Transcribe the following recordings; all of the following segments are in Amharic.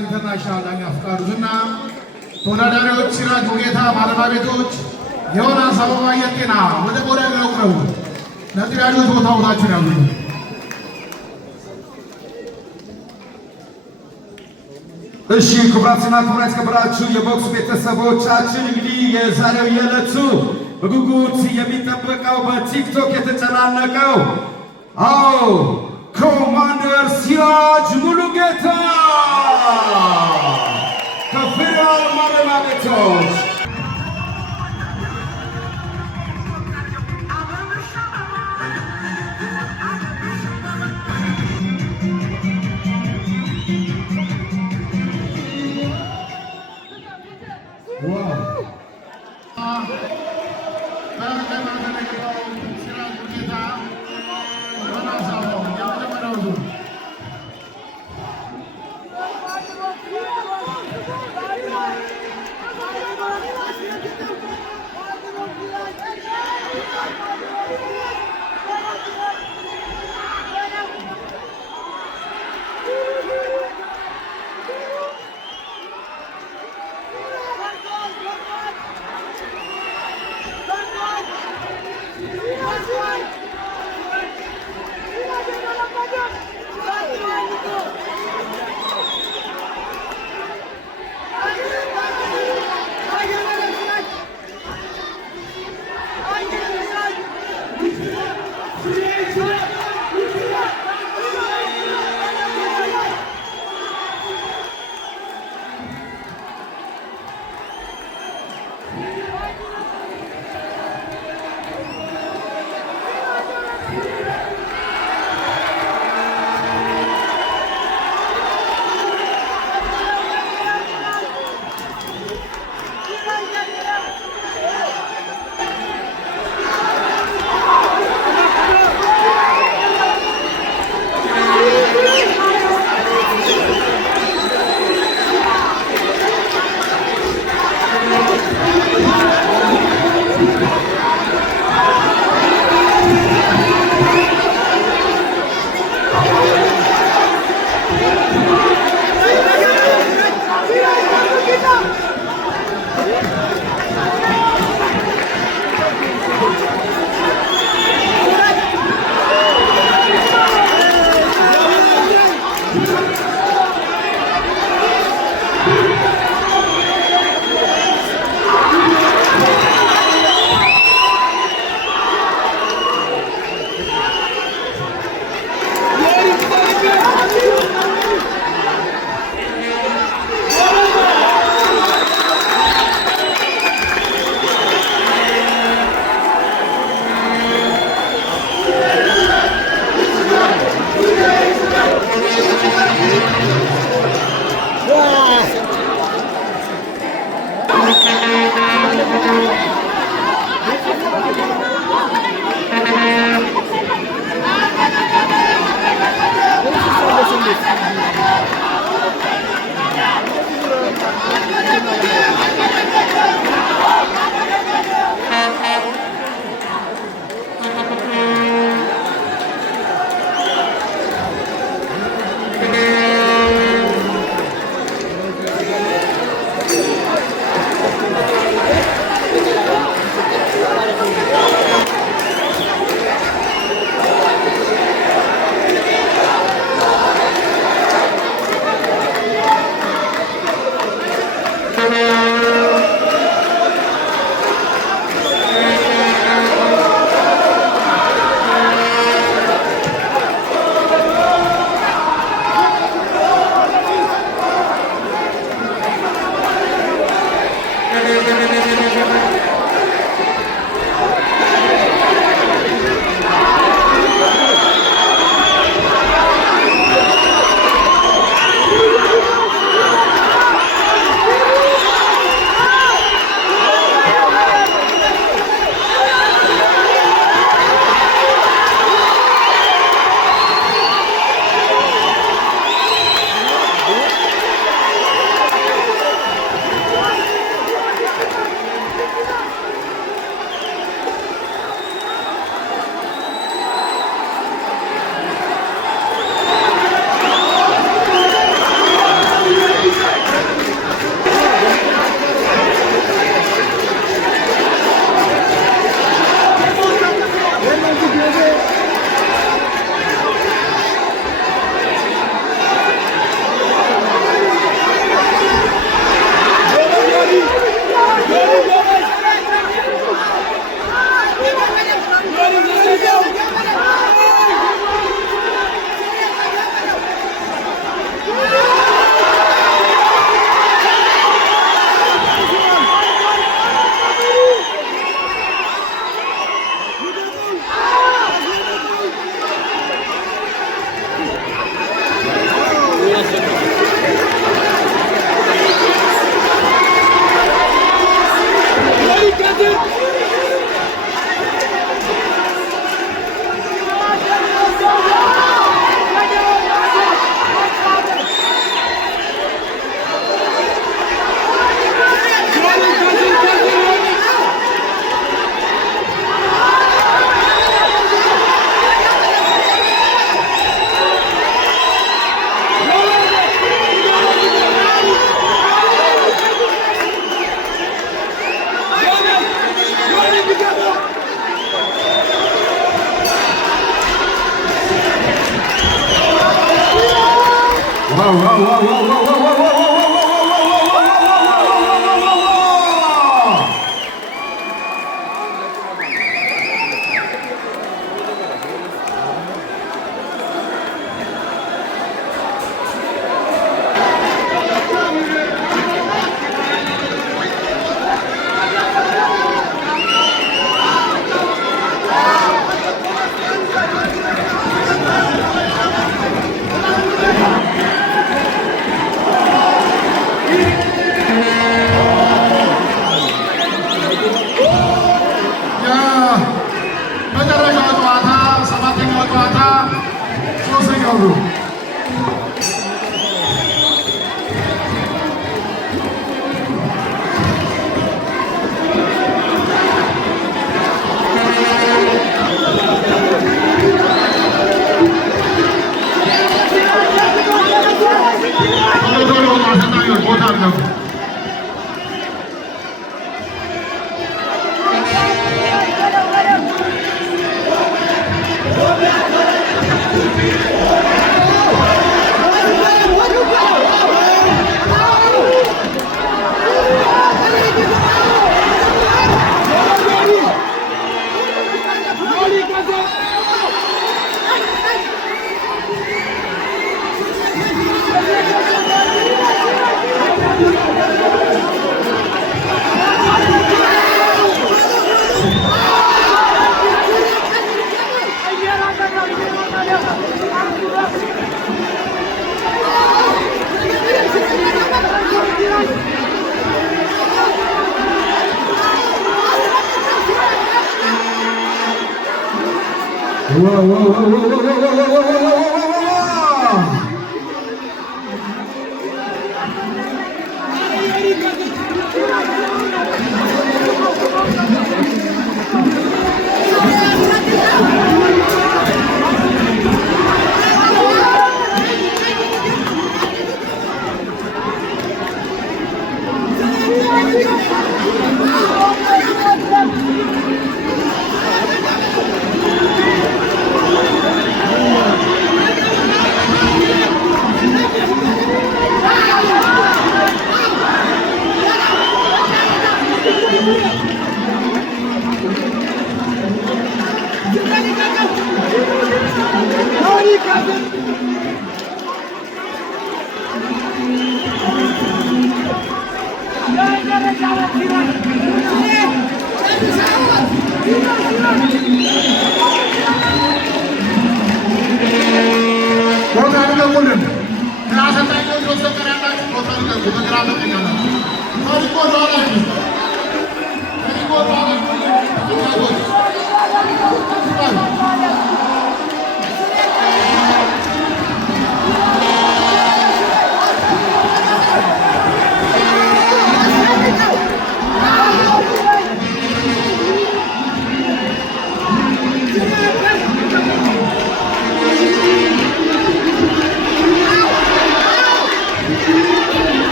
international ዳኛ ፍቃዱና ተወዳዳሪዎች ሲራጅ ሙጌታ ባለቤቶች ዮናስ አበባ የጤና ወደ ቦታው ያቀርቡ ለጥያቄዎች ቦታዎቻችን ያሉ እሺ ክቡራትና ክቡራን የተከበራችሁ የቦክስ ቤተሰቦቻችን እንግዲህ የዛሬው የዕለቱ በጉጉት የሚጠበቀው በቲክቶክ የተጨናነቀው ኮማንደር ሲራጅ ሙሉጌታ ከፌዴራል ማረሚያ ቤቶች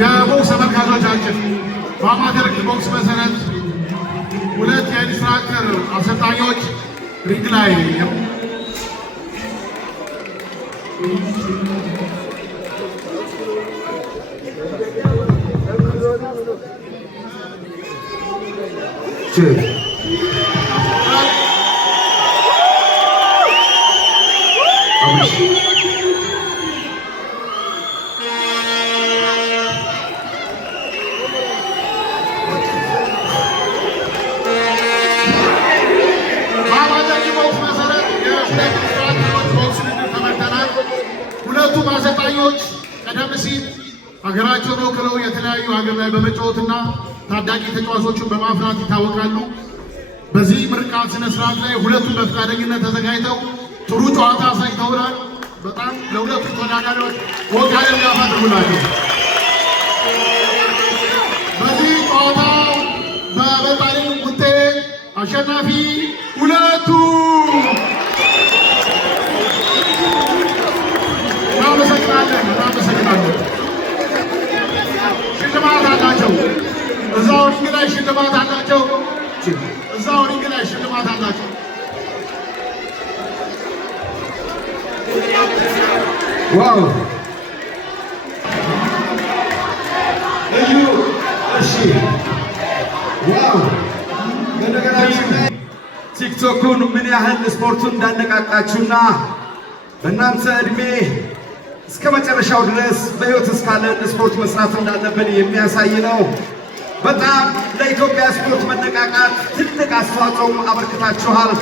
የቦክስ ተመልካቾቻችን በአማተር ቦክስ መሰረት ሁለት የኢንስትራክተር አሰልጣኞች ሪንግ ላይ ሁለቱም አሰልጣኞች ቀደም ሲል ሀገራቸውን ወክለው የተለያዩ ሀገር ላይ በመጫወትና ታዳጊ ተጫዋቾችን በማፍራት ይታወቃሉ። በዚህ ምርቃት ስነ ስርዓት ላይ ሁለቱም በፈቃደኝነት ተዘጋጅተው ጥሩ ጨዋታ አሳይተውናል። በጣም ለሁለቱ ተወዳዳሪዎች ሞቅ ያለ ድጋፍ አድርጉላቸው። በዚህ ጨዋታ በበጣሊን ውጤት አሸናፊ ሁለቱ እናመሰግናለን። ሽልማት አላቸው። እዛው ሪንግ ላይ ሽልማት አላቸው። ዋው እዩ። እሺ ዋው ቲክቶኩን ምን ያህል ስፖርቱን እንዳነቃቃችሁና በእናንተ እድሜ እስከ መጨረሻው ድረስ በህይወት እስካለን ስፖርት መስራት እንዳለብን የሚያሳይ ነው። በጣም ለኢትዮጵያ ስፖርት መነቃቃት ትልቅ አስተዋጽኦ አበርክታችኋል።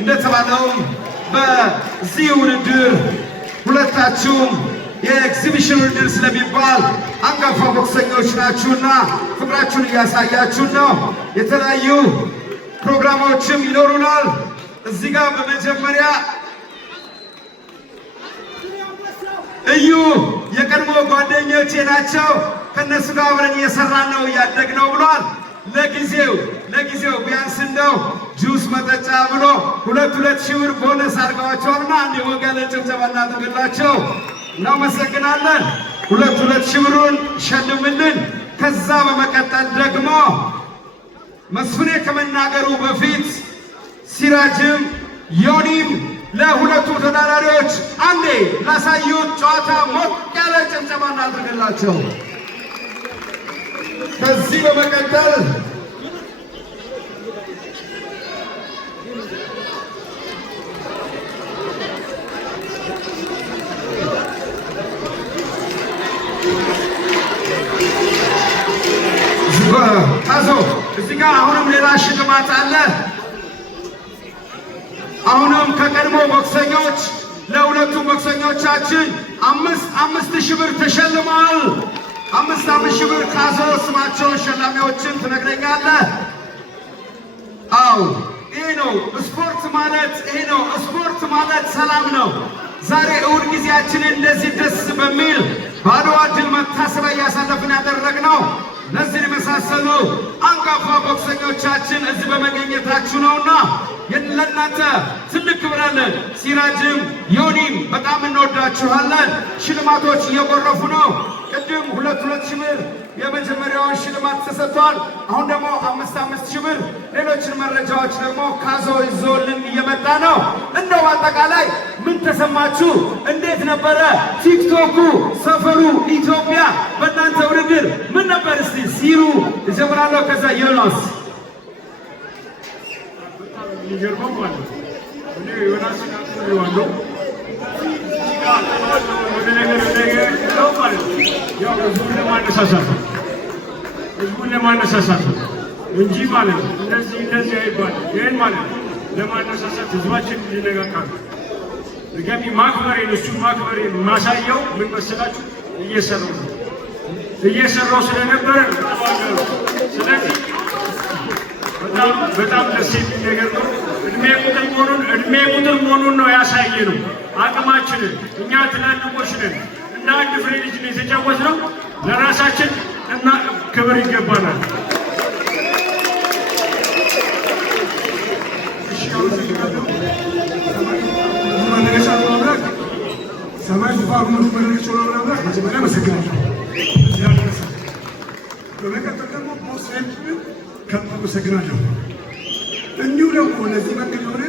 እንደተባለውም በዚህ ውድድር ሁለታችሁም የኤግዚቢሽን ውድድር ስለሚባል አንጋፋ ቦክሰኞች ናችሁና ፍቅራችሁን እያሳያችሁ ነው። የተለያዩ ፕሮግራሞችም ይኖሩናል። እዚህ ጋር በመጀመሪያ እዩ የቀድሞ ጓደኞቼ ናቸው። ከነሱ ጋር አብረን እየሰራን ነው እያደግነው ብሏል። ለጊዜው ቢያንስ እንደው ጁስ መጠጫ ብሎ 2,000 ብር ቦነስ አድርገዋቸዋልና አንድ ወጋ ለጭብጨባ እናድርግላቸው። እናመሰግናለን። 2,000 ብሩን ሸልምልን። ከዛ በመቀጠል ደግሞ መስፍኔ ከመናገሩ በፊት ሲራጅም ዮኒም ለሁለቱ ተወዳዳሪዎች አንዴ ላሳዩት ጨዋታ ሞቅ ያለ ጭብጨባ እናድርግላቸው። ከዚህ በመቀጠል ታዞ እዚህ ጋር አሁንም ሌላ ሽልማት አለ። አሁንም ከቀድሞ ቦክሰኞች ለሁለቱም ቦክሰኞቻችን 5,000 ብር ተሸልመዋል። 5,000 ብር ካዞ ስማቸውን ሸላሚዎችን ትነግረኛለህ? አው ይሄ ነው ስፖርት ማለት፣ ይሄ ነው ስፖርት ማለት ሰላም ነው። ዛሬ እሁድ ጊዜያችንን እንደዚህ ደስ በሚል በአድዋ ድል መታሰቢያ እያሳለፍን ያደረግነው እነዚህን የመሳሰሉ አንጋፋ ቦክሰኞቻችን እዚህ በመገኘታችሁ ነውና ለእናንተ ትልቅ ክብር አለን። ሲራጅም ዮኒም በጣም እንወዳችኋለን። ሽልማቶች እየጎረፉ ነው። ቅድም 2,000 ብር የመጀመሪያውን ሽልማት ተሰጥቷል። አሁን ደግሞ 5,000 ብር፣ ሌሎችን መረጃዎች ደግሞ ካዞ ይዞልን እየመጣ ነው። እንደው አጠቃላይ ምን ተሰማችሁ? እንዴት ነበረ ቲክቶኩ ሰፈሩ ኢትዮጵያ በእናንተ ውድድር ምን ነበር? እስቲ ሲሩ እጀምራለሁ። ከዛ ዮናስ ይገርማል ማለት እኔ ዮናስ ነው ወደ ነገር ነው ማለት ያው ህዝቡን ለማነሳሳት እንጂ ማለት እንደዚህ አይባልም። ይሄን ማለት ለማነሳሳት ህዝባችን ሊነቃቃ ድጋሚ ማክበሬን እሱን ማክበሬን ማሳየው ምን መሰላችሁ? እየሰራው ነው እየሰራው ስለነበረ ስለዚህ በጣም ደስ የሚል ነገር ነው። እድሜ ቁጥር መሆኑን ነው ያሳየነው። አቅማችንን እኛ ትላልቆች ነን። እንደ አንድ ፍሬ ልጅ ነው የተጫወትነው። ለራሳችን እና ክብር ይገባናል። ሰማይ ዙፋኑ መለከቸው ነው ማለት መጀመሪያ መሰግናለሁ። በመቀጠል ደግሞ ፖስቴን ከመሰግናለሁ። እንዲሁ ደግሞ ለዚህ መንገድ ሆነ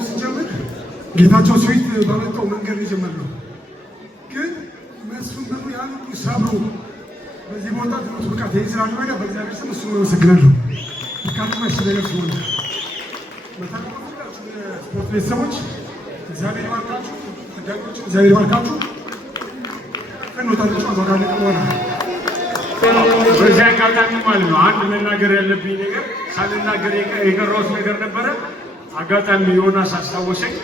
ሲጀምር ጌታቸው ስዊት ባመጣው መንገድ የጀመርነው ግን መስፍን ብሩ ያን ሰብሩ በዚህ ቦታ ትምህርት ብቃት ይስራል ማለት በእግዚአብሔር ስም እሱ መሰግናለሁ። ካለማሽ ነገር ሲሆን ስፖርት ቤተሰቦች እግዚአብሔር ይባርካችሁ፣ ተጋጆች እግዚአብሔር ይባርካችሁ። ከኖታችሁ አዛጋለ ቆና በዚህ አጋጣሚ ማለት ነው አንድ መናገር ያለብኝ ነገር ሳልናገር የቀረሁት ነገር ነበረ። አጋጣሚ ዮናስ አስታወሰኝ።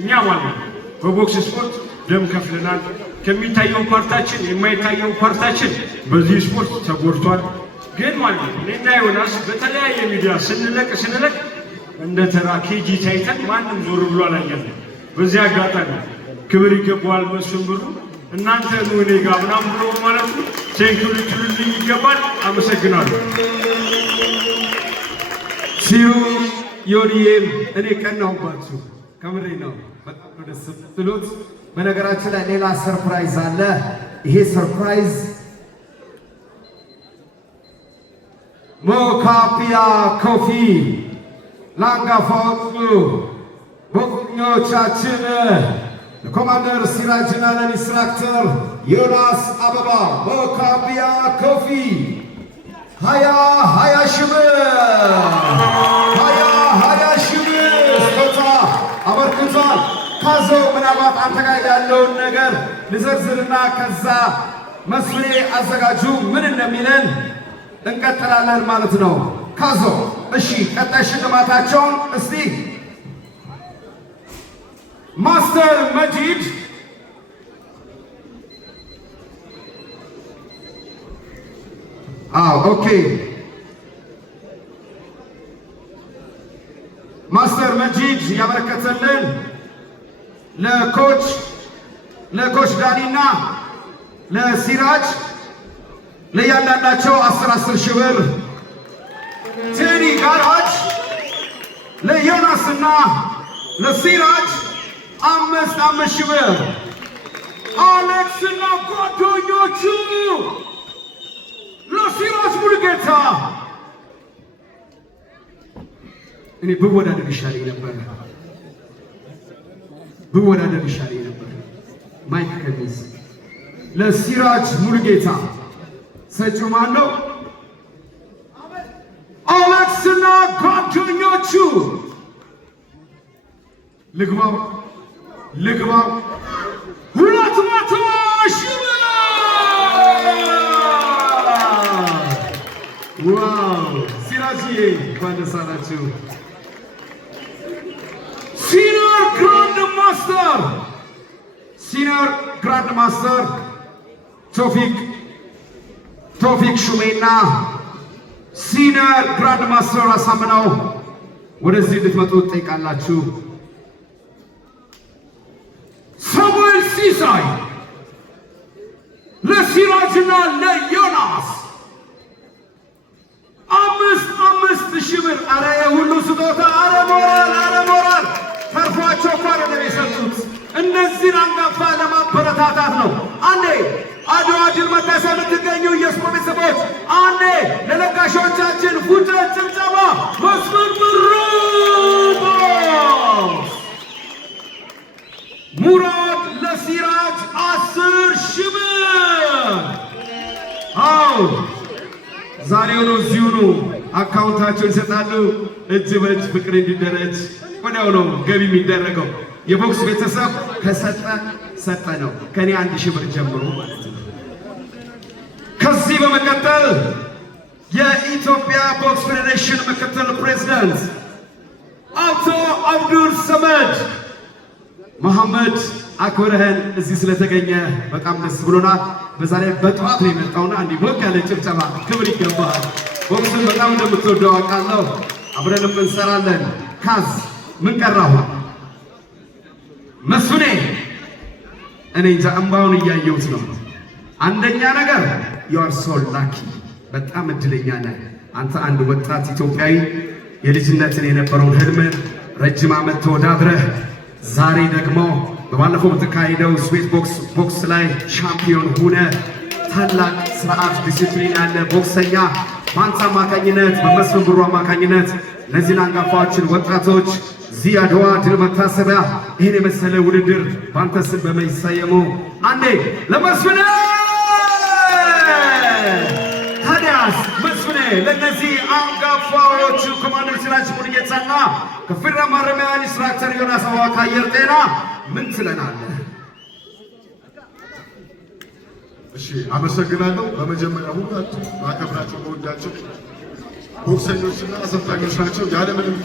እኛ ማለት ነው በቦክስ ስፖርት ደም ከፍለናል። ከሚታየው ፓርታችን የማይታየው ፓርታችን በዚህ ስፖርት ተጎድቷል። ግን ማለት ነው እኔና ዮናስ በተለያየ ሚዲያ ስንለቅ እንደ ተራ ኬጂ ታይተን ማንም ዞር ብሎ አላየንም። በዚህ አጋጣሚ ክብር ይገባዋል መስፍን ብሩ እናንተ ነው እኔ ጋር ምናምን ብሎ ማለት ነው ቴንኪው ልትሉልኝ ይገባል። አመሰግናለሁ። ሲዩ ዮኒዬም እኔ ቀናሁባችሁ ከምሬ ነው። በጣም ደስ ብሎት። በነገራችን ላይ ሌላ ሰርፕራይዝ አለ። ይሄ ሰርፕራይዝ ሞካፒያ ኮፊ ላንጋፋዎቹ ቦክሰኞቻችን ለኮማንደር ሲራጅና ለኢንስትራክተር ዮናስ አበባ ሞካፒያ ኮፊ 20 ሺህ ብር ስጦታ አበርክቷል። ካዘው ምናልባት አንተ ጋር ያለውን ነገር ልዘርዝርና ከዛ መስፍኔ አዘጋጁ ምን እንደሚለን እንቀጥላለን ማለት ነው። ካዘው እሺ፣ ቀጣይ ሽልማታቸውን እስቲ ማስተር መጂድ ኦኬ፣ ማስተር መጂድ ያበረከተልን ለኮች ዳኒና ለሲራጅ ለእያንዳንዳቸው 10 ሺህ ብር። ቴዲ ጋራጅ ለዮናስና ለሲራጅ 5 ሺህ ብር። አሌክስና ጓደኞቹ ለሲራጅ ሙሉጌታ እኔ ብወዳደር ይሻለኝ ነበር ማይክ ከሚስ ለሲራጅ ሙሉጌታ ሰጪው ማን ነው? አሌክስና ጓደኞቹ ልግባው 200 ሺህ ብር። ዋው! ሲራጅዬ እንኳን ደስ አላችሁ። ሲኒየር ግራንድ ማስተር ቶፊክ ሹሜና ሲኒየር ግራንድ ማስተር አሳምነው ወደዚህ እንድትመጡ ትጠይቃላችሁ። ሳሙኤል ሲሳይ ለሲራጅና ለዮናስ 5 ሺህ ብር። አረ የሁሉ ስጦታ! አረ ሞራል ተርፏቸው እኮ አይደለም የሰጡት። እነዚህን አንጋፋ ለማበረታታት ነው። አንዴ አድዋ ድል መታሰቢያ የምትገኙ የስፖርት ቤተሰቦች አንዴ ለለጋሾቻችን ፉጨት ጭብጨባ። መስፍን ብሩ ሙራድ ለሲራጅ 10 ሺህ ብር። ዛሬውኑ እዚሁኑ አካውንታቸውን ይሰጣሉ። እጅ በእጅ ፍቅር እንዲደረጅ ወዲያው ነው ገቢ የሚደረገው። የቦክስ ቤተሰብ ከሰጠ ነው። ከኔ 1 ሺህ ብር ጀምሮ ማለት ነው። ከዚህ በመቀጠል የኢትዮጵያ ቦክስ ፌዴሬሽን ምክትል ፕሬዝዳንት አቶ አብዱል ሰመድ መሐመድ አክብረህን እዚህ ስለተገኘ በጣም ደስ ብሎናል። በዛ ላይ በጠዋት ነው የመጣውና አንዴ ሞቅ ያለ ጭብጨባ ክብር ይገባሃል። ቦክስን በጣም እንደምትወደው አውቃለሁ። አብረንም እንሰራለን። ካዝ ምን ቀራሁ መስፍኔ እኔ እንጃ እምባውን እያየሁት ነው። አንደኛ ነገር you are so lucky በጣም እድለኛ ነህ አንተ አንድ ወጣት ኢትዮጵያዊ የልጅነትን የነበረውን ህልምን ረጅም ዓመት ተወዳድረህ ዛሬ ደግሞ በባለፈው በተካሄደው ስዊት ቦክስ ላይ ሻምፒዮን ሆነ ታላቅ ስርዓት ዲሲፕሊን ያለ ቦክሰኛ በአንተ አማካኝነት በመስፍን ብሩ አማካኝነት እነዚህን አንጋፋዎችን ወጣቶች እዚህ አድዋ ድል መታሰቢያ ይህን የመሰለ ውድድር በአንተ ስም በመሰየሙ አንዴ ለመስፍኔ ታዲያስ መስፍኔ ለእነዚህ አንጋፋዎቹ ኮማንደር ሲራጅ ሙሉጌታና ከፌደራል ማረሚያ ኢንስትራክተር ዮናስ አበባ ከአየር ጤና ምን ትለናለህ? እሺ አመሰግናለሁ። በመጀመሪያ ሁላችሁ ማከብራቸው መወዳቸው ቦክሰኞችና አሰልጣኞች ናቸው። ያለምንም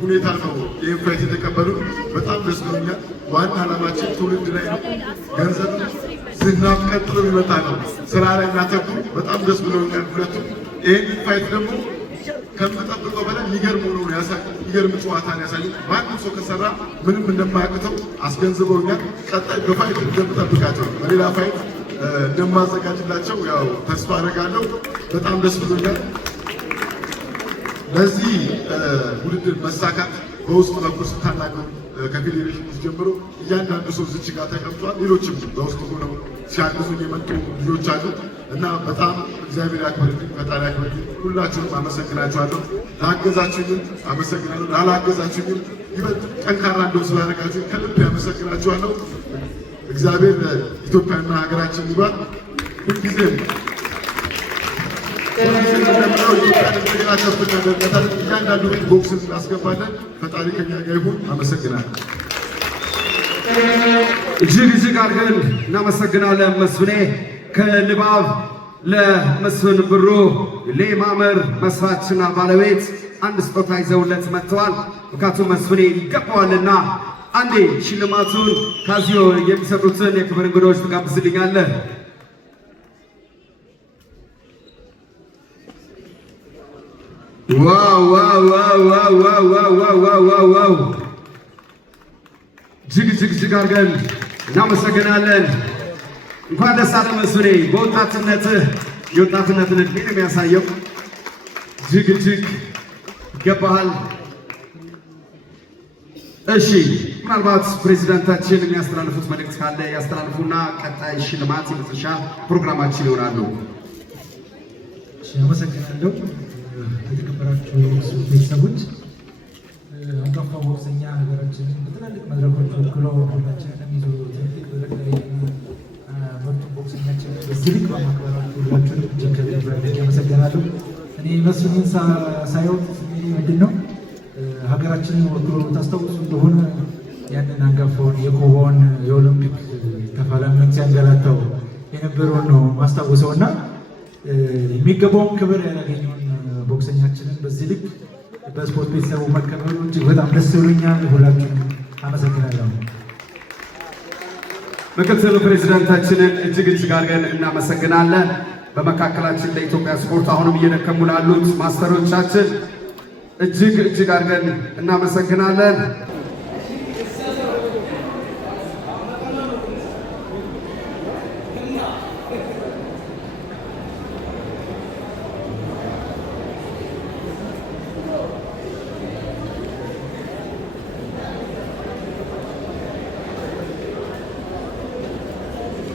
ሁኔታ ነው ይህን ፋይት የተቀበሉ። በጣም ደስ ብሎኛል። ዋና ዓላማችን ትውልድ ላይ ነው። ገንዘብ ዝናብ ቀጥሎ ይመጣ ነው። ስራ ላይ እናተኩር። በጣም ደስ ብሎኛል። ሁለቱም ይህን ፋይት ደግሞ ከምጠብቀው በላይ የሚገርም ሆኖ የሚገርም ጨዋታን ያሳዩ። ማንም ሰው ከሰራ ምንም እንደማያቅተው አስገንዝበውኛል። ቀጣይ በፋይት እንደምጠብቃቸው በሌላ ፋይት እንደማዘጋጅላቸው ያው ተስፋ አደርጋለሁ። በጣም ደስ ብሎኛል። ለዚህ ውድድር መሳካት በውስጥ በኩል ስታናገሩ ከፌዴሬሽን ጀምሮ እያንዳንዱ ሰው ዝች ጋር ተቀምጧል። ሌሎችም በውስጥ ሆነው ሲያግዙኝ የመጡ ልጆች አሉ እና በጣም እግዚአብሔር ያክብርልኝ፣ ፈጣሪ ያክብርልኝ። ሁላችሁንም አመሰግናችኋለሁ። ላገዛችሁኝም አመሰግናለሁ፣ ላላገዛችሁኝም ይበልጥ ጠንካራ እንደው ስላደረጋችሁ ከልብ ያመሰግናችኋለሁ። እግዚአብሔር ኢትዮጵያና ሀገራችን ይባል። ሁልጊዜም እያንዳንዱ ቤት ቦክስን እናስገባለን። ፈጣሪ ከኛ ጋር ይሁን። አመሰግናለሁ። እጅግ አድርገን እናመሰግናለን መስፍኔ። ከልባብ ለመስፍን ብሩ ሌማመር መስራችና ባለቤት አንድ ስጦታ ይዘውለት መጥተዋል። ምክንያቱም መስፍኔ ይገባዋልና አንዴ ሽልማቱን ካዚዮ የሚሰጡትን የክብር እንግዶች ትጋብዝልኛለህ? ዋው ዋው ዋው ዋው ዋው ዋው ዋው! እጅግ አድርገን እናመሰግናለን። እንኳን ደስ አለህ መስፍኔ። በወጣትነትህ የወጣትነትን ዕድሜ ነው የሚያሳየው። እጅግ ይገባሃል። እሺ ምናልባት ፕሬዚዳንታችን የሚያስተላልፉት መልእክት ካለ ያስተላልፉና ቀጣይ ሽልማት የመጨረሻ ፕሮግራማችን ይሆናሉ። አመሰግናለሁ። የተከበራችሁ የቦክስ ቤተሰቦች፣ አንጋፋ ቦክሰኛ ሀገራችንን በትላልቅ መድረኮች ወክሎ ሁላችንንም ይዞ ትልቅ መድረክ ላይ መርጦ ቦክሰኛችን በዚህ ልክ በማክበራችሁ ሁላችሁንም እጅግ ከልብ አድርጌ አመሰግናለሁ። እኔ መስፍኔን ሳየው ምንድን ነው ሀገራችንን ወክሎ ታስታውሱ እንደሆነ ያንን አንጋፋውን የኮባውን የኦሎምፒክ ተፋላሚውን ሲያንገላታው የነበረውን ነው ማስታወሰው እና የሚገባውን ክብር ያላገኘውን ቦክሰኛችንን በዚህ ልክ በስፖርት ቤተሰቡ መከበሩ እጅግ በጣም ደስ ብሎኛል። ሁላችሁንም አመሰግናለሁ። ምክትል ፕሬዚዳንታችንን እጅግ አድርገን እናመሰግናለን። በመካከላችን ለኢትዮጵያ ስፖርት አሁንም እየደከሙ ላሉት ማስተሮቻችን እጅግ አድርገን እናመሰግናለን።